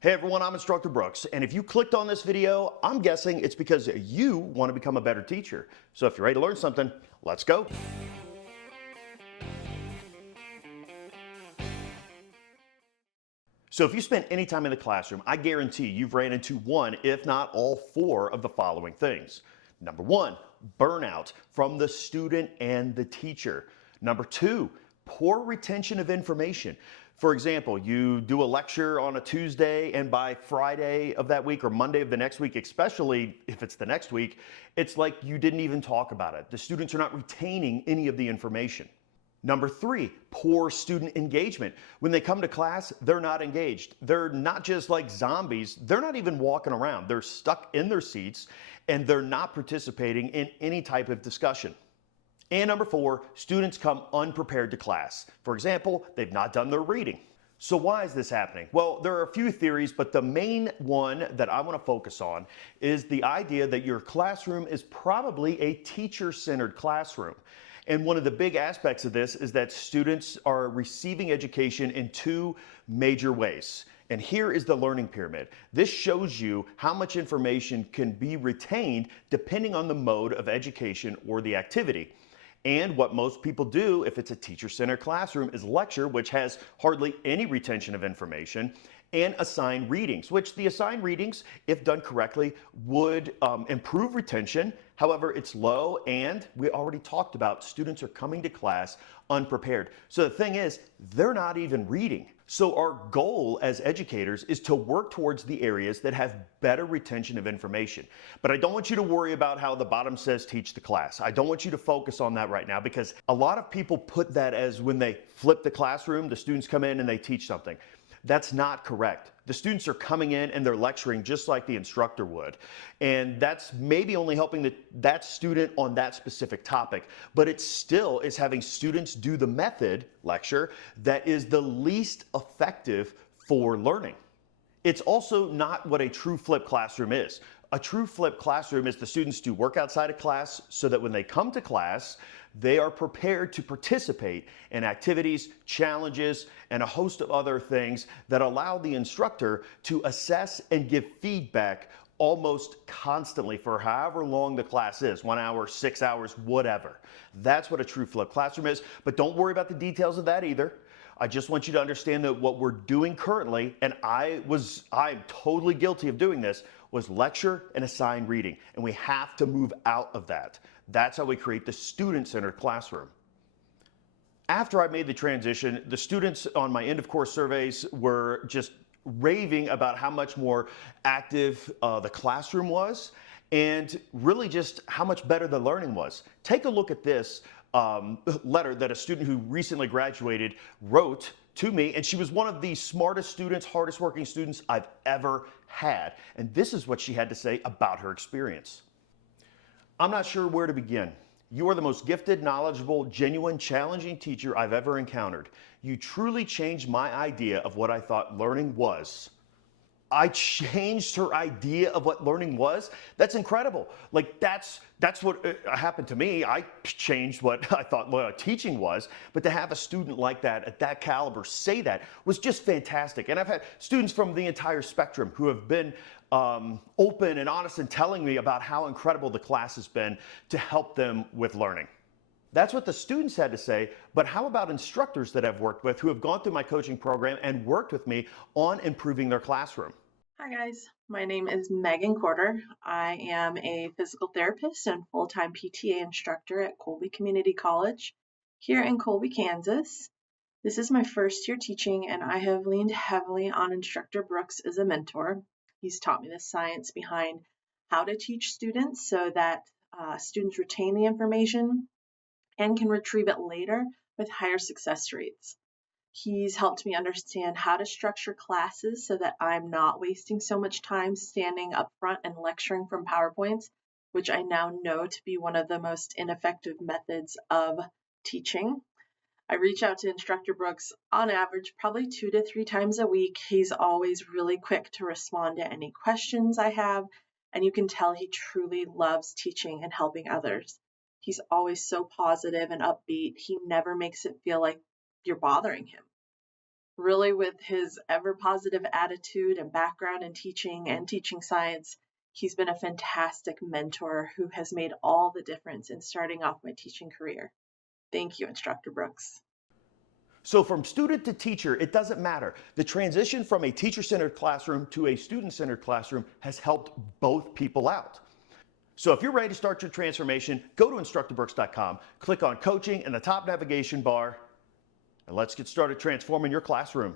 Hey everyone, I'm Instructor Brooks, and if you clicked on this video, I'm guessing it's because you want to become a better teacher. So if you're ready to learn something, let's go. So if you spent any time in the classroom, I guarantee you've ran into one, if not all four of the following things. Number one, burnout from the student and the teacher. Number two, poor retention of information. For example, you do a lecture on a Tuesday and by Friday of that week or Monday of the next week, especially if it's the next week, it's like you didn't even talk about it. The students are not retaining any of the information. Number three, poor student engagement. When they come to class, they're not engaged. They're not just like zombies. They're not even walking around. They're stuck in their seats and they're not participating in any type of discussion. And number four, students come unprepared to class. For example, they've not done their reading. So why is this happening? Well, there are a few theories, but the main one that I want to focus on is the idea that your classroom is probably a teacher-centered classroom. And one of the big aspects of this is that students are receiving education in two major ways. And here is the learning pyramid. This shows you how much information can be retained depending on the mode of education or the activity. And what most people do, if it's a teacher-centered classroom, is lecture, which has hardly any retention of information, and assign readings, which the assigned readings, if done correctly, would improve retention. However, it's low, and we already talked about students are coming to class unprepared. So the thing is, they're not even reading. So our goal as educators is to work towards the areas that have better retention of information. But I don't want you to worry about how the bottom says teach the class. I don't want you to focus on that right now because a lot of people put that as when they flip the classroom, the students come in and they teach something. That's not correct. The students are coming in and they're lecturing just like the instructor would. And that's maybe only helping that student on that specific topic, but it still is having students do the method lecture that is the least effective for learning. It's also not what a true flipped classroom is. A true flipped classroom is the students do work outside of class so that when they come to class, they are prepared to participate in activities, challenges, and a host of other things that allow the instructor to assess and give feedback almost constantly for however long the class is, 1 hour, 6 hours, whatever. That's what a true flipped classroom is, but don't worry about the details of that either. I just want you to understand that what we're doing currently, and I'm totally guilty of doing this, was lecture and assign reading. And we have to move out of that. That's how we create the student-centered classroom. After I made the transition, the students on my end of course surveys were just raving about how much more active the classroom was and really just how much better the learning was. Take a look at this letter that a student who recently graduated wrote to me, and she was one of the smartest students, hardest working students I've ever had. And this is what she had to say about her experience. I'm not sure where to begin. You are the most gifted, knowledgeable, genuine, challenging teacher I've ever encountered. You truly changed my idea of what I thought learning was. I changed her idea of what learning was. That's incredible. Like that's what happened to me. I changed what I thought teaching was, but to have a student like that at that caliber say that was just fantastic. And I've had students from the entire spectrum who have been open and honest and telling me about how incredible the class has been to help them with learning. That's what the students had to say, but how about instructors that I've worked with who have gone through my coaching program and worked with me on improving their classroom? Hi guys, my name is Megan Corder. I am a physical therapist and full-time PTA instructor at Colby Community College here in Colby, Kansas. This is my first year teaching and I have leaned heavily on Instructor Brooks as a mentor. He's taught me the science behind how to teach students so that students retain the information and can retrieve it later with higher success rates. He's helped me understand how to structure classes so that I'm not wasting so much time standing up front and lecturing from PowerPoints, which I now know to be one of the most ineffective methods of teaching. I reach out to Instructor Brooks on average probably 2 to 3 times a week. He's always really quick to respond to any questions I have, and you can tell he truly loves teaching and helping others. He's always so positive and upbeat. He never makes it feel like you're bothering him. Really, with his ever positive attitude and background in teaching and teaching science, he's been a fantastic mentor who has made all the difference in starting off my teaching career. Thank you, Instructor Brooks. So from student to teacher, it doesn't matter. The transition from a teacher-centered classroom to a student-centered classroom has helped both people out. So if you're ready to start your transformation, go to instructorbrooks.com, click on coaching in the top navigation bar, and let's get started transforming your classroom.